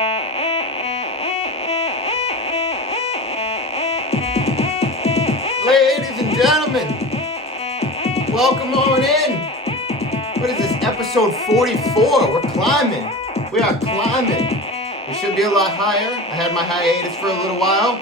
Ladies and gentlemen, welcome on in. What is this, episode 44? We're climbing. We are climbing. We should be a lot higher. I had my hiatus for a little while,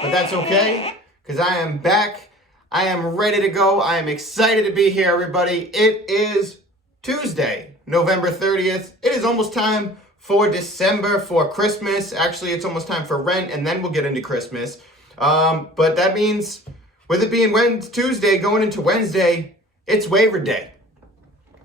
but that's okay, because I am back. I am ready to go. I am excited to be here, everybody. It is Tuesday, November 30th. It is almost time for December, for Christmas. Actually, it's almost time for rent, and then we'll get into Christmas. But that means, with it being Tuesday going into Wednesday, it's waiver day.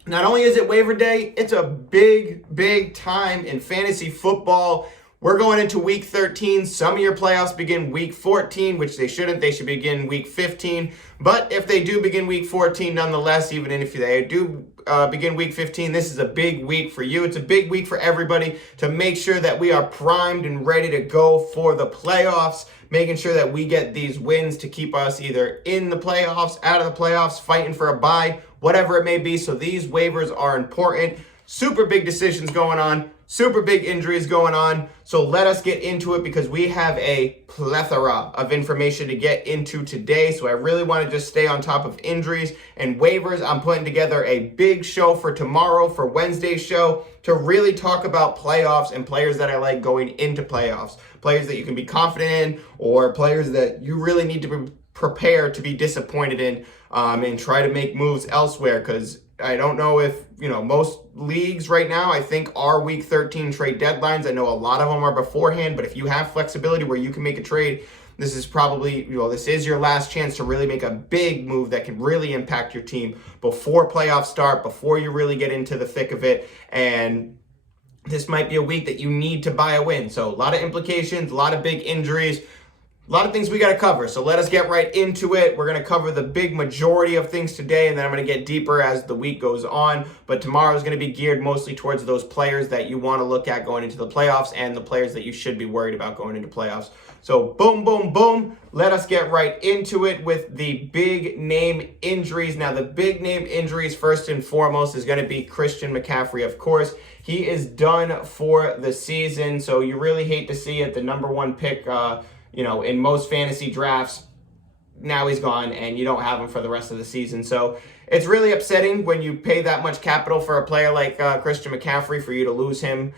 Not only is it waiver day, it's a big time in fantasy football. We're going into week 13. Some of your playoffs begin week 14, which they shouldn't. They should begin week 15. But if they do begin week 14, nonetheless, even if they do begin week 15, this is a big week for you. It's a big week for everybody to make sure that we are primed and ready to go for the playoffs, making sure that we get these wins to keep us either in the playoffs, out of the playoffs, fighting for a bye, whatever it may be. So these waivers are important. Super big decisions going on. Super big injuries going on. So let us get into it, because we have a plethora of information to get into today. So I really want to just stay on top of injuries and waivers. I'm putting together a big show for tomorrow, for Wednesday's show, to really talk about playoffs and players that I like going into playoffs. Players that you can be confident in, or players that you really need to be prepared to be disappointed in, and try to make moves elsewhere, because I don't know if, most leagues right now, I think, are week 13 trade deadlines. I know a lot of them are beforehand, but if you have flexibility where you can make a trade, this is probably, this is your last chance to really make a big move that can really impact your team before playoffs start, before you really get into the thick of it. And this might be a week that you need to buy a win. So a lot of implications, a lot of big injuries, a lot of things we got to cover. So let us get right into it. We're going to cover the big majority of things today, and then I'm going to get deeper as the week goes on. But tomorrow is going to be geared mostly towards those players that you want to look at going into the playoffs, and the players that you should be worried about going into playoffs. So boom. Let us get right into it with the big name injuries. Now, the big name injuries, first and foremost, is going to be Christian McCaffrey, of course. He is done for the season, so you really hate to see it. The number one pick, in most fantasy drafts, now he's gone and you don't have him for the rest of the season. So it's really upsetting when you pay that much capital for a player like Christian McCaffrey, for you to lose him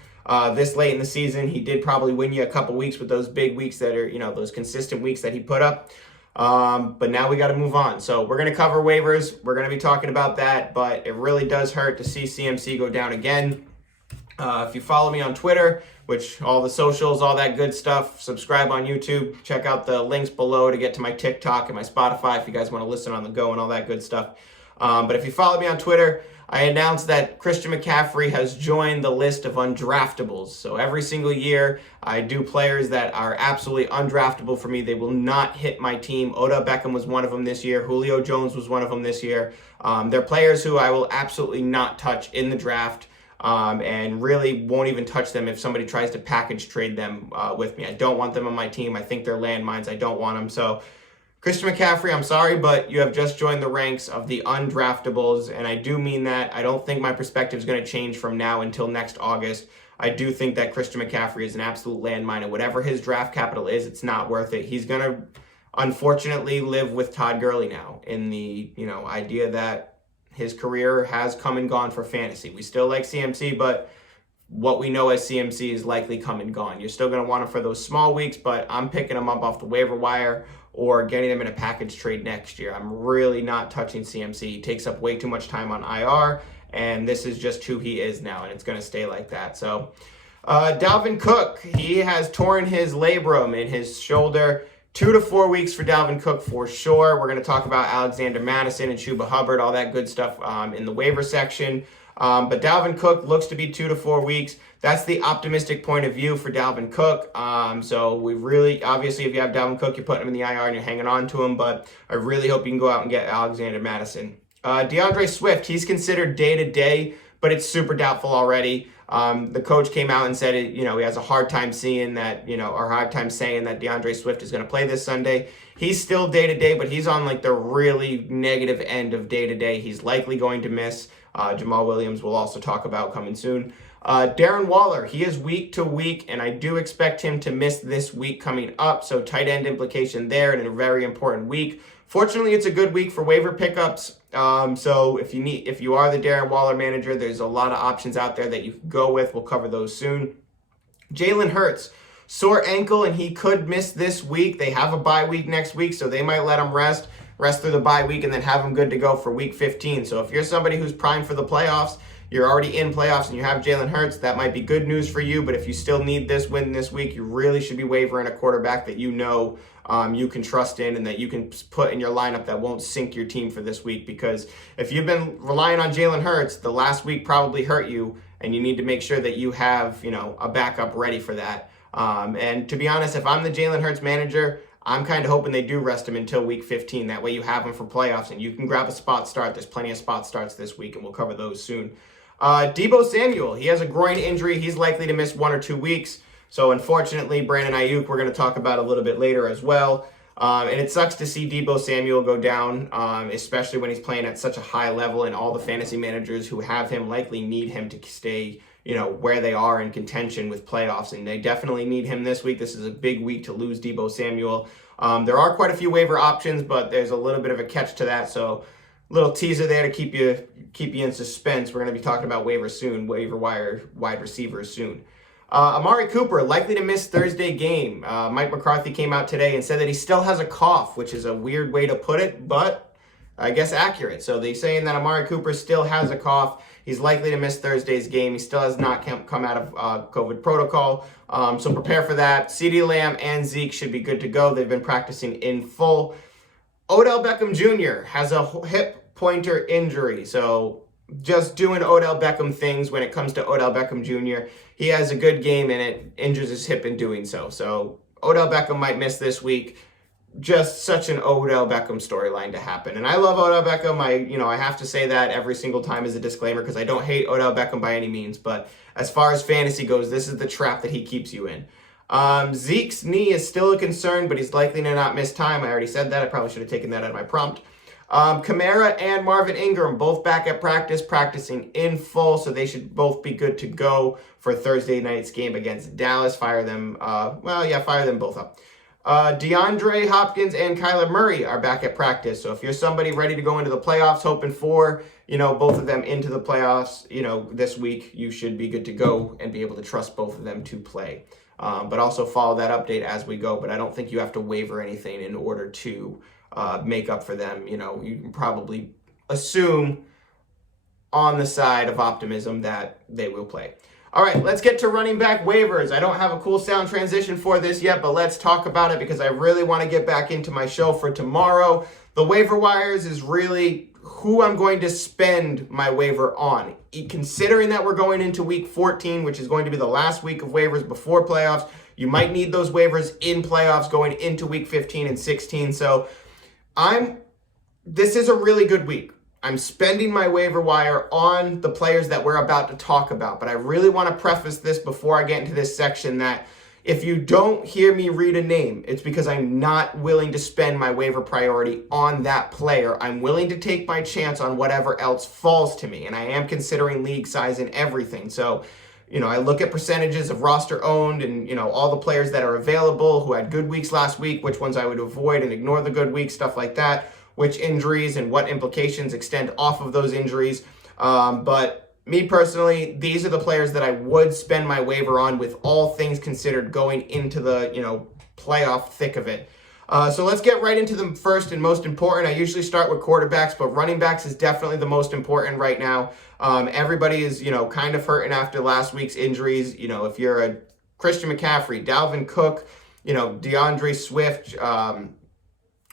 this late in the season. He did probably win you a couple weeks with those big weeks that are, those consistent weeks that he put up. But now we got to move on. So we're going to cover waivers. We're going to be talking about that, but it really does hurt to see CMC go down again. If you follow me on Twitter, which all the socials, all that good stuff, subscribe on YouTube, check out the links below to get to my TikTok and my Spotify if you guys want to listen on the go and all that good stuff. But if you follow me on Twitter, I announced that Christian McCaffrey has joined the list of undraftables. So every single year, I do players that are absolutely undraftable for me. They will not hit my team. Odell Beckham was one of them this year. Julio Jones was one of them this year. They're players who I will absolutely not touch in the draft. And really won't even touch them if somebody tries to package trade them with me. I don't want them on my team. I think they're landmines. I don't want them. So Christian McCaffrey, I'm sorry, but you have just joined the ranks of the undraftables, and I do mean that. I don't think my perspective is going to change from now until next August. I do think that Christian McCaffrey is an absolute landmine, and whatever his draft capital is, it's not worth it. He's going to, unfortunately, live with Todd Gurley now in the, idea that his career has come and gone for fantasy. We still like CMC, but what we know as CMC is likely come and gone. You're still going to want him for those small weeks, but I'm picking him up off the waiver wire or getting him in a package trade next year. I'm really not touching CMC. He takes up way too much time on IR, and this is just who he is now, and it's going to stay like that. So Dalvin Cook, he has torn his labrum in his shoulder. 2 to 4 weeks for Dalvin Cook for sure. We're going to talk about Alexander Madison and Chuba Hubbard, all that good stuff in the waiver section. But Dalvin Cook looks to be 2 to 4 weeks. That's the optimistic point of view for Dalvin Cook. So we really, obviously, if you have Dalvin Cook, you're putting him in the IR and you're hanging on to him. But I really hope you can go out and get Alexander Madison. Deandre Swift, he's considered day-to-day, but it's super doubtful already. The coach came out and said, he has a hard time seeing that, or hard time saying that Deandre Swift is going to play this Sunday. He's still day-to-day, but he's on the really negative end of day-to-day. He's likely going to miss. Jamal Williams we'll also talk about coming soon. Darren Waller, he is week to week, and I do expect him to miss this week coming up. So tight end implication there in a very important week. Fortunately, it's a good week for waiver pickups. So if you are the Darren Waller manager, there's a lot of options out there that you can go with. We'll cover those soon. Jalen Hurts, sore ankle, and he could miss this week. They have a bye week next week, so they might let him rest through the bye week, and then have him good to go for week 15. So if you're somebody who's primed for the playoffs, you're already in playoffs, and you have Jalen Hurts, that might be good news for you. But if you still need this win this week, you really should be wavering a quarterback that you know you can trust in and that you can put in your lineup that won't sink your team for this week. Because if you've been relying on Jalen Hurts, the last week probably hurt you, and you need to make sure that you have, a backup ready for that. And to be honest, if I'm the Jalen Hurts manager, I'm kind of hoping they do rest him until week 15. That way you have him for playoffs and you can grab a spot start. There's plenty of spot starts this week, and we'll cover those soon. Debo Samuel, he has a groin injury. He's likely to miss 1 or 2 weeks. So unfortunately, Brandon Nyuk, we're going to talk about a little bit later as well. And it sucks to see Debo Samuel go down, especially when he's playing at such a high level, and all the fantasy managers who have him likely need him to stay, where they are in contention with playoffs. And they definitely need him this week. This is a big week to lose Debo Samuel. There are quite a few waiver options, but there's a little bit of a catch to that. So little teaser there to keep you in suspense. We're going to be talking about waiver wire wide receivers soon. Amari Cooper, likely to miss Thursday game. Mike McCarthy came out today and said that he still has a cough, which is a weird way to put it, but I guess accurate. So they're saying that Amari Cooper still has a cough. He's likely to miss Thursday's game. He still has not come out of COVID protocol. So prepare for that. CeeDee Lamb and Zeke should be good to go. They've been practicing in full. Odell Beckham Jr. has a hip pointer injury. So just doing Odell Beckham things when it comes to Odell Beckham Jr. He has a good game and it injures his hip in doing so. So Odell Beckham might miss this week. Just such an Odell Beckham storyline to happen. And I love Odell Beckham. I have to say that every single time as a disclaimer, because I don't hate Odell Beckham by any means. But as far as fantasy goes, this is the trap that he keeps you in. Zeke's knee is still a concern, but he's likely to not miss time. I already said that. I probably should have taken that out of my prompt. Kamara and Marvin Ingram both back at practice, practicing in full, so they should both be good to go for Thursday night's game against Dallas. Fire them both up. DeAndre Hopkins and Kyler Murray are back at practice, so if you're somebody ready to go into the playoffs, hoping for, both of them into the playoffs, this week, you should be good to go and be able to trust both of them to play. But also follow that update as we go, but I don't think you have to waiver anything in order to make up for them. You can probably assume on the side of optimism that they will play. All right, let's get to running back waivers. I don't have a cool sound transition for this yet, but let's talk about it because I really want to get back into my show for tomorrow. The waiver wires is really who I'm going to spend my waiver on. Considering that we're going into week 14, which is going to be the last week of waivers before playoffs, you might need those waivers in playoffs going into week 15 and 16. So this is a really good week. I'm spending my waiver wire on the players that we're about to talk about. But I really want to preface this before I get into this section that if you don't hear me read a name, it's because I'm not willing to spend my waiver priority on that player. I'm willing to take my chance on whatever else falls to me. And I am considering league size and everything. So, I look at percentages of roster owned and, all the players that are available who had good weeks last week, which ones I would avoid and ignore the good weeks, stuff like that. Which injuries and what implications extend off of those injuries. But me personally, these are the players that I would spend my waiver on with all things considered going into the, playoff thick of it. So let's get right into them first and most important. I usually start with quarterbacks, but running backs is definitely the most important right now. Everybody is, kind of hurting after last week's injuries. If you're a Christian McCaffrey, Dalvin Cook, Deandre Swift,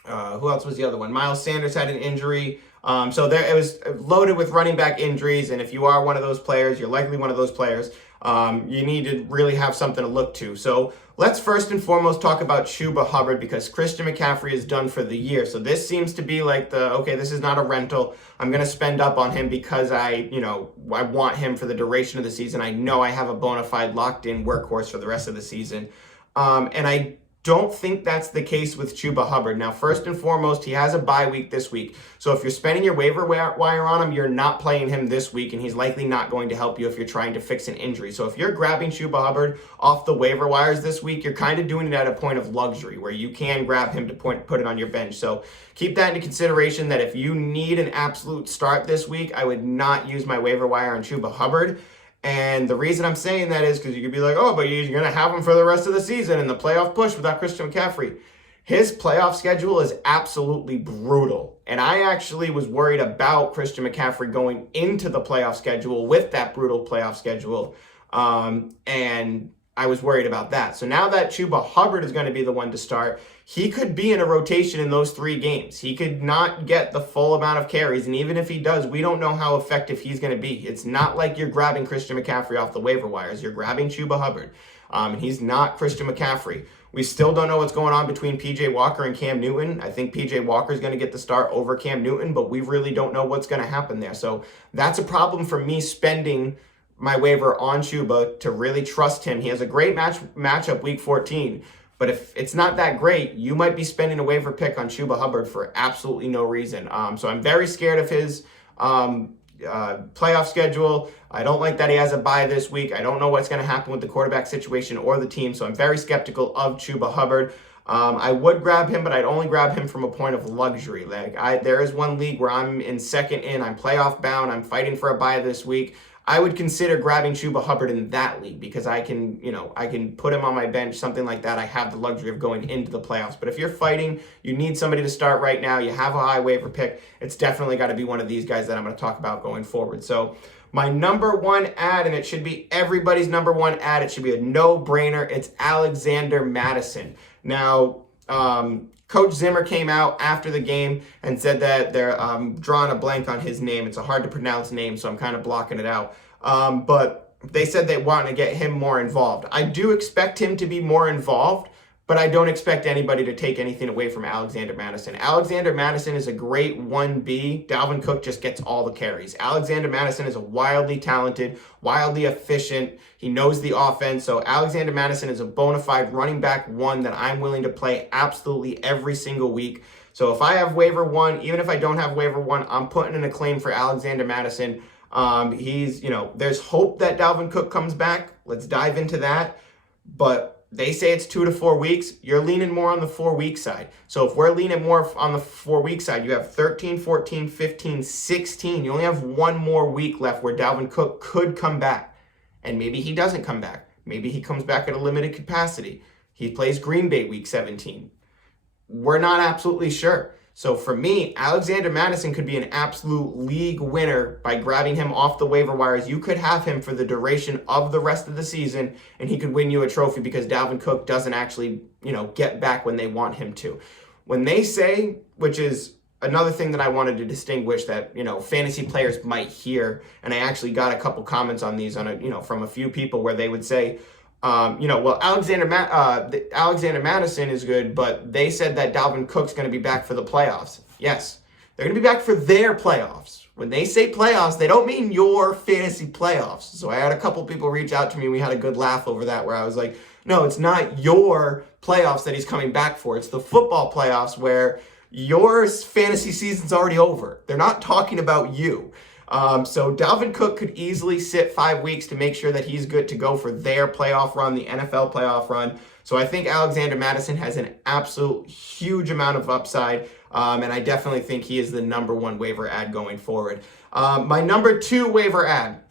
who else was the other one? Miles Sanders had an injury. So it was loaded with running back injuries. And if you are one of those players, you're likely one of those players, you need to really have something to look to. So let's first and foremost talk about Chuba Hubbard because Christian McCaffrey is done for the year. So this seems to be like this is not a rental. I'm going to spend up on him because I want him for the duration of the season. I know I have a bona fide locked in workhorse for the rest of the season. And I don't think that's the case with Chuba Hubbard. Now, first and foremost, he has a bye week this week. So if you're spending your waiver wire on him, you're not playing him this week, and he's likely not going to help you if you're trying to fix an injury. So if you're grabbing Chuba Hubbard off the waiver wires this week, you're kind of doing it at a point of luxury where you can grab him to put it on your bench. So keep that into consideration, that if you need an absolute start this week, I would not use my waiver wire on Chuba Hubbard. And the reason I'm saying that is because you could be like, oh, but you're going to have him for the rest of the season in the playoff push without Christian McCaffrey. His playoff schedule is absolutely brutal. And I actually was worried about Christian McCaffrey going into the playoff schedule with that brutal playoff schedule. And I was worried about that. So now that Chuba Hubbard is going to be the one to start, he could be in a rotation in those 3 games. He could not get the full amount of carries. And even if he does, we don't know how effective he's going to be. It's not like you're grabbing Christian McCaffrey off the waiver wires. You're grabbing Chuba Hubbard. And he's not Christian McCaffrey. We still don't know what's going on between P.J. Walker and Cam Newton. I think P.J. Walker is going to get the start over Cam Newton, but we really don't know what's going to happen there. So that's a problem for me spending my waiver on Chuba to really trust him. He has a great matchup week 14, but if it's not that great, you might be spending a waiver pick on Chuba Hubbard for absolutely no reason. So I'm very scared of his playoff schedule. I don't like that he has a bye this week. I don't know what's going to happen with the quarterback situation or the team, so I'm very skeptical of Chuba Hubbard. I would grab him, but I'd only grab him from a point of luxury. There is one league where I'm in second in, I'm playoff bound, I'm fighting for a bye this week. I would consider grabbing Chuba Hubbard in that league because I can put him on my bench, something like that. I have the luxury of going into the playoffs. But if you're fighting, you need somebody to start right now, you have a high waiver pick, it's definitely got to be one of these guys that I'm going to talk about going forward. So my number one ad, and it should be everybody's number one ad, it should be a no-brainer, it's Alexander Madison. Now, Coach Zimmer came out after the game and said that they're drawing a blank on his name. It's a hard to pronounce name, so I'm kind of blocking it out. But they said they want to get him more involved. I do expect him to be more involved, but I don't expect anybody to take anything away from Alexander Madison. Alexander Madison is a great 1B. Dalvin Cook just gets all the carries. Alexander Madison is a wildly talented, wildly efficient. He knows the offense. So Alexander Madison is a bona fide running back 1 that I'm willing to play absolutely every single week. So if I have waiver 1, even if I don't have waiver 1, I'm putting in a claim for Alexander Madison. There's hope that Dalvin Cook comes back. Let's dive into that. But they say it's 2 to 4 weeks. You're leaning more on the 4-week side. So if we're leaning more on the 4-week side, you have 13, 14, 15, 16. You only have 1 more week left where Dalvin Cook could come back. And maybe he doesn't come back. Maybe he comes back at a limited capacity. He plays Green Bay week 17. We're not absolutely sure. So for me, Alexander Madison could be an absolute league winner by grabbing him off the waiver wires. You could have him for the duration of the rest of the season, and he could win you a trophy because Dalvin Cook doesn't actually, get back when they want him to. When they say, which is another thing that I wanted to distinguish that, fantasy players might hear, and I actually got a couple comments on these from a few people where they would say, Alexander Madison is good, but they said that Dalvin Cook's going to be back for the playoffs. Yes, they're going to be back for their playoffs. When they say playoffs, they don't mean your fantasy playoffs. So I had a couple people reach out to me. We had a good laugh over that where I was like, no, it's not your playoffs that he's coming back for. It's the football playoffs where your fantasy season's already over. They're not talking about you. So Dalvin Cook could easily sit 5 weeks to make sure that he's good to go for their playoff run, the NFL playoff run. So I think Alexander Madison has an absolute huge amount of upside, and I definitely think he is the number 1 waiver ad going forward. My number 2 waiver ad,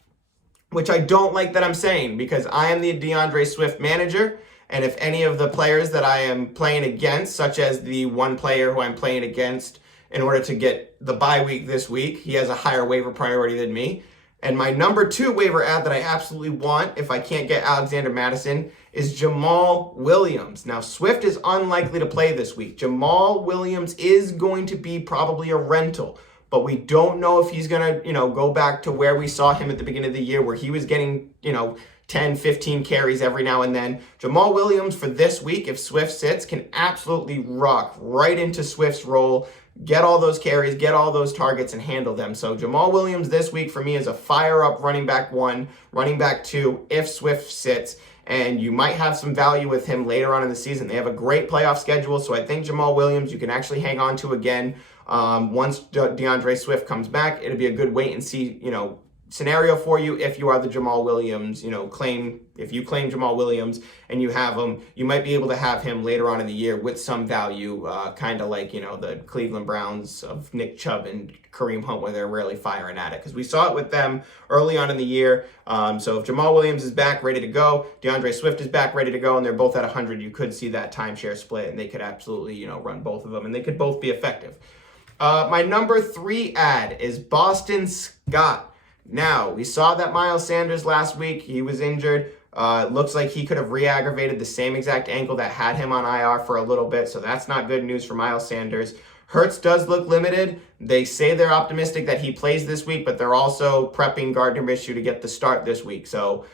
which I don't like that I'm saying because I am the Deandre Swift manager, and if any of the players that I am playing against, such as the one player who I'm playing against, in order to get the bye week this week, he has a higher waiver priority than me. And my number 2 waiver ad that I absolutely want, if I can't get Alexander Madison, is Jamal Williams. Now, Swift is unlikely to play this week. Jamal Williams is going to be probably a rental, but we don't know if he's going to, go back to where we saw him at the beginning of the year, where he was getting, 10, 15 carries every now and then. Jamal Williams for this week, if Swift sits, can absolutely rock right into Swift's role, get all those carries, get all those targets, and handle them. So Jamal Williams this week for me is a fire-up running back 1, running back 2, if Swift sits. and you might have some value with him later on in the season. They have a great playoff schedule, so I think Jamal Williams you can actually hang on to again. Once Deandre Swift comes back, it'll be a good wait and see, scenario for you if you are the Jamal Williams, if you claim Jamal Williams and you have him, you might be able to have him later on in the year with some value, kind of like, the Cleveland Browns of Nick Chubb and Kareem Hunt, where they're really firing at it. Because we saw it with them early on in the year. So if Jamal Williams is back, ready to go, DeAndre Swift is back, ready to go, and they're both at 100, you could see that timeshare split, and they could absolutely, run both of them, and they could both be effective. My number 3 ad is Boston Scott. Now, we saw that Miles Sanders last week, he was injured. Looks like he could have re-aggravated the same exact ankle that had him on IR for a little bit, so that's not good news for Miles Sanders. Hurts does look limited. They say they're optimistic that he plays this week, but they're also prepping Gardner Minshew to get the start this week. So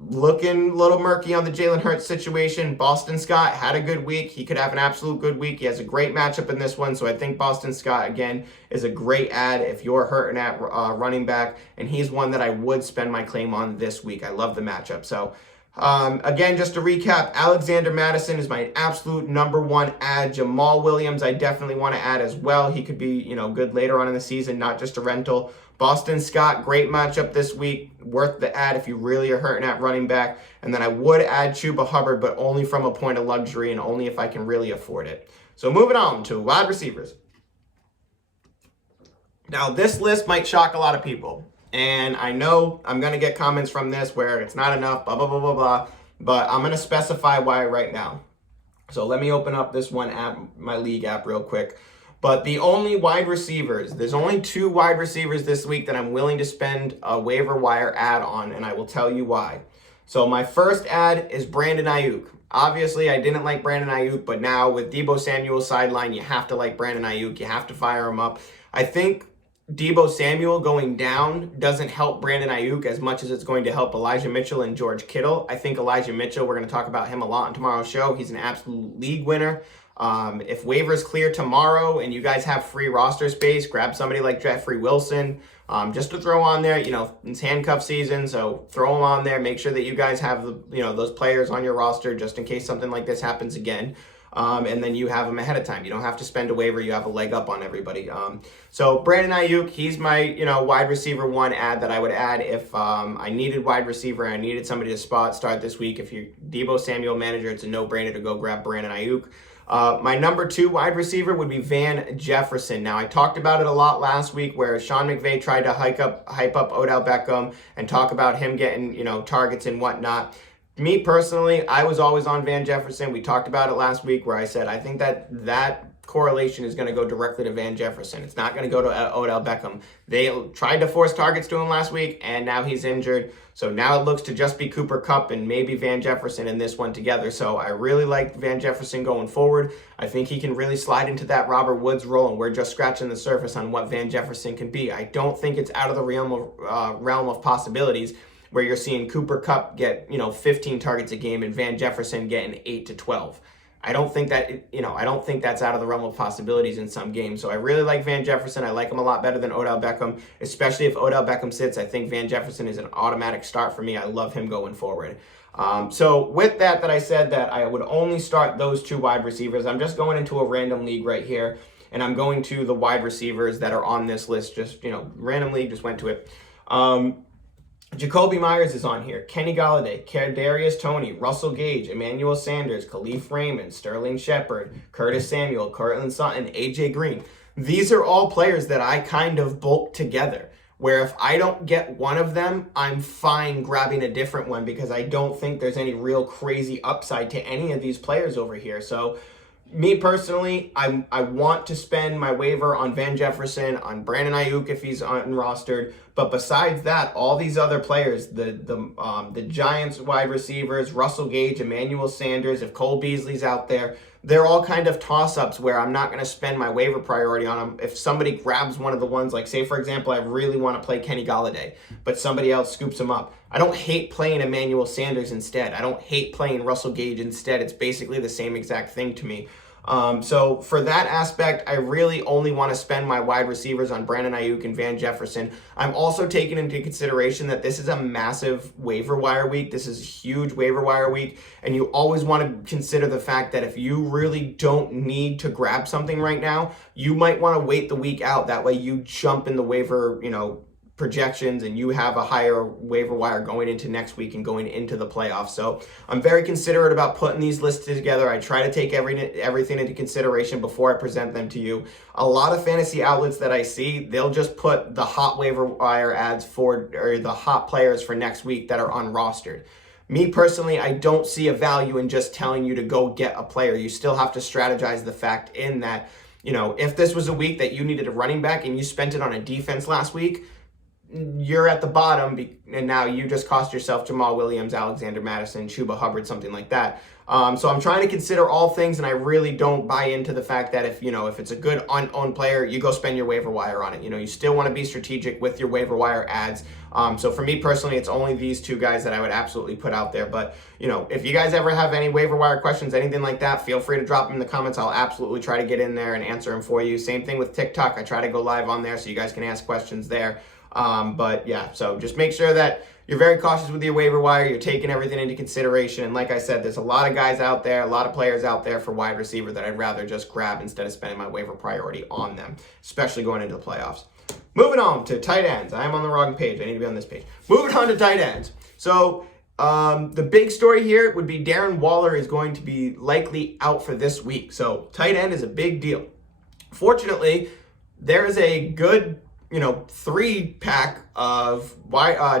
looking a little murky on the Jalen Hurts situation. Boston Scott had a good week. He could have an absolute good week. He has a great matchup in this one. So I think Boston Scott, again, is a great ad if you're hurting at running back. And he's one that I would spend my claim on this week. I love the matchup. So again, just to recap, Alexander Madison is my absolute number 1 ad. Jamal Williams, I definitely want to add as well. He could be, good later on in the season, not just a rental. Boston Scott, great matchup this week. Worth the ad if you really are hurting at running back. And then I would add Chuba Hubbard, but only from a point of luxury and only if I can really afford it. So moving on to wide receivers. Now, this list might shock a lot of people. And I know I'm going to get comments from this where it's not enough, blah, blah, blah, blah, blah. But I'm going to specify why right now. So let me open up this one app, my league app real quick. But the only wide receivers, there's only 2 wide receivers this week that I'm willing to spend a waiver wire ad on, and I will tell you why. So my first ad is Brandon Nyuk. Obviously, I didn't like Brandon Nyuk, but now with Debo Samuel sideline, you have to like Brandon Nyuk. You have to fire him up. I think Debo Samuel going down doesn't help Brandon Nyuk as much as it's going to help Elijah Mitchell and George Kittle. I think Elijah Mitchell, we're going to talk about him a lot on tomorrow's show. He's an absolute league winner. If waivers clear tomorrow and you guys have free roster space, grab somebody like Jeffrey Wilson just to throw on there. It's handcuff season, so throw them on there. Make sure that you guys have those players on your roster just in case something like this happens again. And then you have them ahead of time. You don't have to spend a waiver. You have a leg up on everybody. So Brandon Nyuk, he's my wide receiver 1 ad that I would add if I needed wide receiver and I needed somebody to start this week. If you're Debo Samuel manager, it's a no-brainer to go grab Brandon Nyuk. My number 2 wide receiver would be Van Jefferson. Now, I talked about it a lot last week where Sean McVay tried to hype up Odell Beckham and talk about him getting, targets and whatnot. Me personally, I was always on Van Jefferson. We talked about it last week where I said I think that correlation is going to go directly to Van Jefferson. It's not going to go to Odell Beckham. They tried to force targets to him last week, and now he's injured. So now it looks to just be Cooper Kupp and maybe Van Jefferson in this one together. So I really like Van Jefferson going forward. I think he can really slide into that Robert Woods role, and we're just scratching the surface on what Van Jefferson can be. I don't think it's out of the realm of possibilities where you're seeing Cooper Kupp get 15 targets a game and Van Jefferson getting 8 to 12. I don't think that's out of the realm of possibilities in some games. So I really like Van Jefferson. I like him a lot better than Odell Beckham, especially if Odell Beckham sits. I think Van Jefferson is an automatic start for me. I love him going forward. So with that I said that I would only start those 2 wide receivers. I'm just going into a random league right here, and I'm going to the wide receivers that are on this list. Just, random league, just went to it. Jacoby Myers is on here. Kenny Golladay, Kadarius Toney, Russell Gage, Emmanuel Sanders, Khalif Raymond, Sterling Shepard, Curtis Samuel, Cortland Sutton, AJ Green. These are all players that I kind of bulk together, where if I don't get one of them, I'm fine grabbing a different one because I don't think there's any real crazy upside to any of these players over here. So me personally, I want to spend my waiver on Van Jefferson, on Brandon Nyuk if he's unrostered. But besides that, all these other players, the Giants wide receivers, Russell Gage, Emmanuel Sanders, if Cole Beasley's out there, they're all kind of toss-ups where I'm not going to spend my waiver priority on them. If somebody grabs one of the ones, like say, for example, I really want to play Kenny Golladay, but somebody else scoops him up. I don't hate playing Emmanuel Sanders instead. I don't hate playing Russell Gage instead. It's basically the same exact thing to me. So for that aspect, I really only want to spend my wide receivers on Brandon Nyuk and Van Jefferson. I'm also taking into consideration that this is a massive waiver wire week. This is a huge waiver wire week. And you always want to consider the fact that if you really don't need to grab something right now, you might want to wait the week out. That way you jump in the waiver, projections, and you have a higher waiver wire going into next week and going into the playoffs. So I'm very considerate about putting these lists together. I try to take everything into consideration before I present them to you. A lot of fantasy outlets that I see, they'll just put the hot waiver wire ads or the hot players for next week that are unrostered. Me personally, I don't see a value in just telling you to go get a player. You still have to strategize the fact in that, if this was a week that you needed a running back and you spent it on a defense last week, you're at the bottom, and now you just cost yourself Jamal Williams, Alexander Madison, Chuba Hubbard, something like that. So I'm trying to consider all things, and I really don't buy into the fact that if it's a good unowned player, you go spend your waiver wire on it. You still want to be strategic with your waiver wire ads. So for me personally, it's only these two guys that I would absolutely put out there. But, if you guys ever have any waiver wire questions, anything like that, feel free to drop them in the comments. I'll absolutely try to get in there and answer them for you. Same thing with TikTok. I try to go live on there so you guys can ask questions there. But yeah, so just make sure that you're very cautious with your waiver wire. You're taking everything into consideration. And like I said, there's a lot of guys out there, a lot of players out there for wide receiver that I'd rather just grab instead of spending my waiver priority on them, especially going into the playoffs. Moving on to tight ends. I am on the wrong page. I need to be on this page. Moving on to tight ends. So the big story here would be Darren Waller is going to be likely out for this week. So tight end is a big deal. Fortunately, there is a good 3-pack of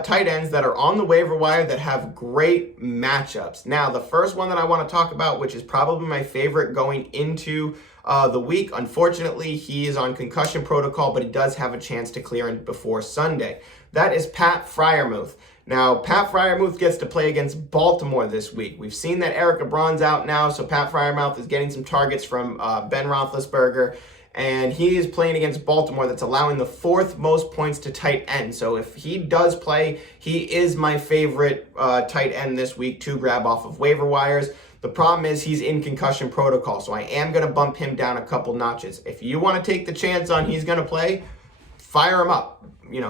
tight ends that are on the waiver wire that have great matchups. Now, the first one that I want to talk about, which is probably my favorite going into the week, unfortunately, he is on concussion protocol, but he does have a chance to clear before Sunday. That is Pat Fryermuth. Now, Pat Fryermuth gets to play against Baltimore this week. We've seen that Eric Ebron's out now, so Pat Fryermuth is getting some targets from Ben Roethlisberger. And he is playing against Baltimore that's allowing the 4th most points to tight end. So if he does play, he is my favorite tight end this week to grab off of waiver wires. The problem is he's in concussion protocol, so I am going to bump him down a couple notches. If you want to take the chance on he's going to play, fire him up.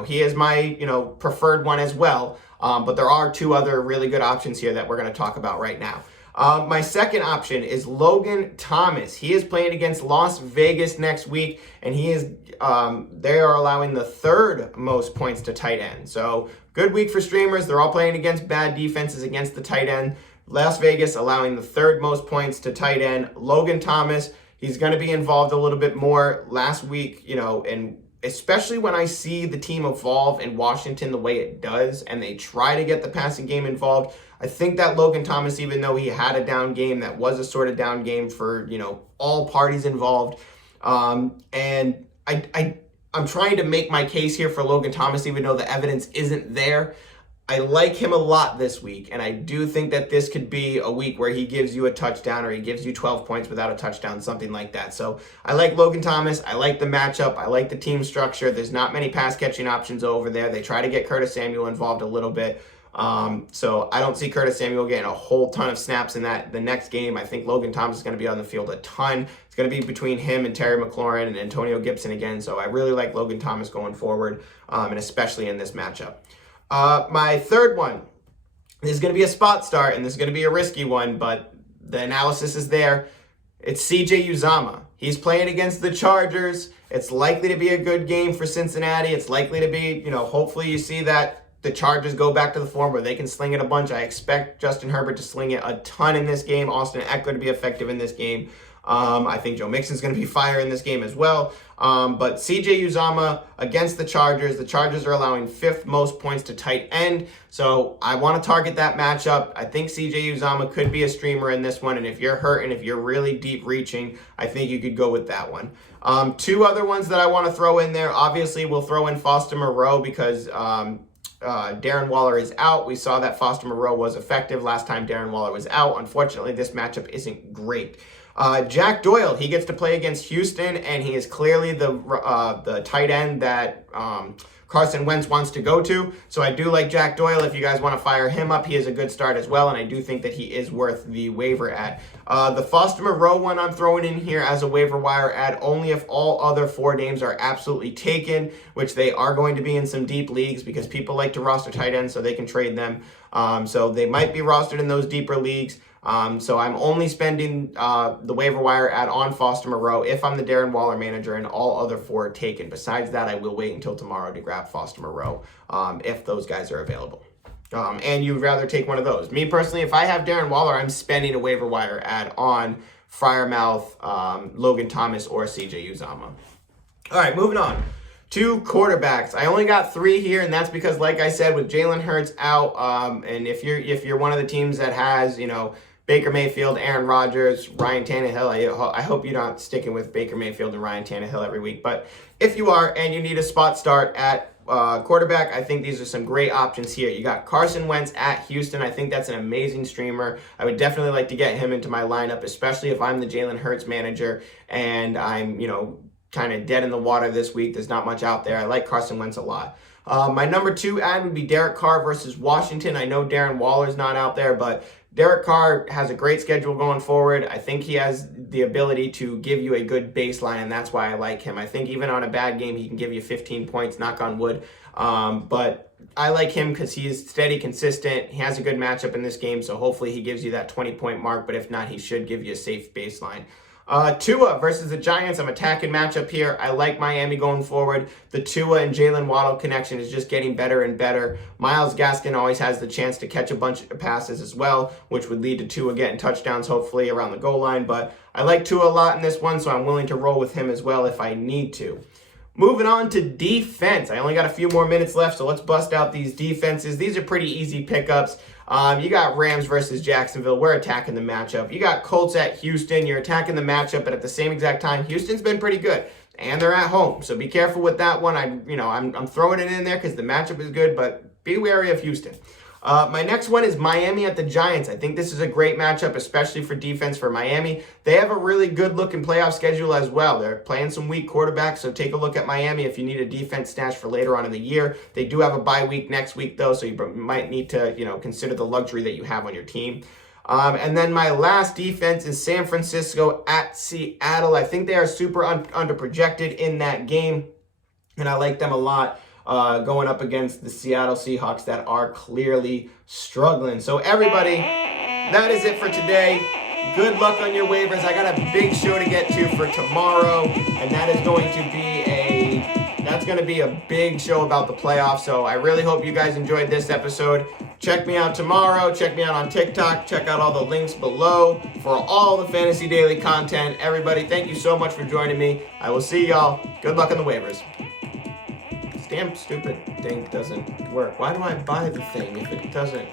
He is my preferred one as well. But there are 2 other really good options here that we're going to talk about right now. My second option is Logan Thomas. He is playing against Las Vegas next week, and they are allowing the 3rd most points to tight end. So good week for streamers. They're all playing against bad defenses against the tight end. Las Vegas allowing the 3rd most points to tight end. Logan Thomas, he's going to be involved a little bit more last week, and especially when I see the team evolve in Washington the way it does, and they try to get the passing game involved. I think that Logan Thomas, even though he had a down game, that was a sort of down game for, all parties involved. And I'm trying to make my case here for Logan Thomas, even though the evidence isn't there. I like him a lot this week, and I do think that this could be a week where he gives you a touchdown or he gives you 12 points without a touchdown, something like that. So I like Logan Thomas. I like the matchup. I like the team structure. There's not many pass-catching options over there. They try to get Curtis Samuel involved a little bit. So I don't see Curtis Samuel getting a whole ton of snaps in the next game. I think Logan Thomas is going to be on the field a ton. It's going to be between him and Terry McLaurin and Antonio Gibson again. So I really like Logan Thomas going forward, and especially in this matchup. My third one is going to be a spot start, and this is going to be a risky one, but the analysis is there. It's CJ Uzama. He's playing against the Chargers. It's likely to be a good game for Cincinnati. It's likely to be, hopefully you see that the Chargers go back to the form where they can sling it a bunch. I expect Justin Herbert to sling it a ton in this game. Austin Eckler to be effective in this game. I think Joe Mixon's going to be fire in this game as well. But CJ Uzama against the Chargers. The Chargers are allowing 5th most points to tight end. So I want to target that matchup. I think CJ Uzama could be a streamer in this one. And if you're hurt and if you're really deep reaching, I think you could go with that one. 2 other ones that I want to throw in there. Obviously, we'll throw in Foster Moreau because Darren Waller is out. We saw that Foster Moreau was effective last time Darren Waller was out. Unfortunately, this matchup isn't great. Jack Doyle, he gets to play against Houston, and he is clearly the tight end that Carson Wentz wants to go to. So I do like Jack Doyle. If you guys want to fire him up, he is a good start as well, and I do think that he is worth the waiver ad. The Foster Moreau one I'm throwing in here as a waiver wire ad only if all other 4 names are absolutely taken, which they are going to be in some deep leagues because people like to roster tight ends so they can trade them. So they might be rostered in those deeper leagues. So I'm only spending the waiver wire ad on Foster Moreau if I'm the Darren Waller manager and all other 4 are taken. Besides that, I will wait until tomorrow to grab Foster Moreau if those guys are available. And you'd rather take one of those. Me personally, if I have Darren Waller, I'm spending a waiver wire ad on Fryermuth, Logan Thomas, or CJ Uzama. All right, moving on. 2 quarterbacks. I only got 3 here, and that's because, like I said, with Jalen Hurts out, and if you're one of the teams that has, Baker Mayfield, Aaron Rodgers, Ryan Tannehill, I hope you're not sticking with Baker Mayfield and Ryan Tannehill every week. But if you are and you need a spot start at quarterback, I think these are some great options here. You got Carson Wentz at Houston. I think that's an amazing streamer. I would definitely like to get him into my lineup, especially if I'm the Jalen Hurts manager and I'm, kind of dead in the water this week. There's not much out there. I like Carson Wentz a lot. My number 2 ad would be Derek Carr versus Washington. I know Darren Waller's not out there, but Derek Carr has a great schedule going forward. I think he has the ability to give you a good baseline, and that's why I like him. I think even on a bad game, he can give you 15 points, knock on wood. But I like him because he is steady, consistent. He has a good matchup in this game, so hopefully he gives you that 20-point mark, but if not, he should give you a safe baseline. Tua versus the Giants. I'm attacking matchup here. I like Miami going forward. The Tua and Jalen Waddle connection is just getting better and better. Myles Gaskin always has the chance to catch a bunch of passes as well, which would lead to Tua getting touchdowns hopefully around the goal line. But I like Tua a lot in this one, so I'm willing to roll with him as well if I need to. Moving on to defense. I only got a few more minutes left, so let's bust out these defenses. These are pretty easy pickups. You got Rams versus Jacksonville. We're attacking the matchup. You got Colts at Houston. You're attacking the matchup, but at the same exact time, Houston's been pretty good, and they're at home. So be careful with that one. I'm throwing it in there because the matchup is good, but be wary of Houston. My next one is Miami at the Giants. I think this is a great matchup, especially for defense for Miami. They have a really good-looking playoff schedule as well. They're playing some weak quarterbacks, so take a look at Miami if you need a defense stash for later on in the year. They do have a bye week next week, though, so you might need to, consider the luxury that you have on your team. And then my last defense is San Francisco at Seattle. I think they are super underprojected in that game, and I like them a lot. Going up against the Seattle Seahawks that are clearly struggling. So everybody, that is it for today. Good luck on your waivers. I got a big show to get to for tomorrow, and that is going to be a big show about the playoffs. So I really hope you guys enjoyed this episode. Check me out tomorrow. Check me out on TikTok. Check out all the links below for all the Fantasy Daily content. Everybody, thank you so much for joining me. I will see y'all. Good luck on the waivers. Damn stupid thing doesn't work. Why do I buy the thing if it doesn't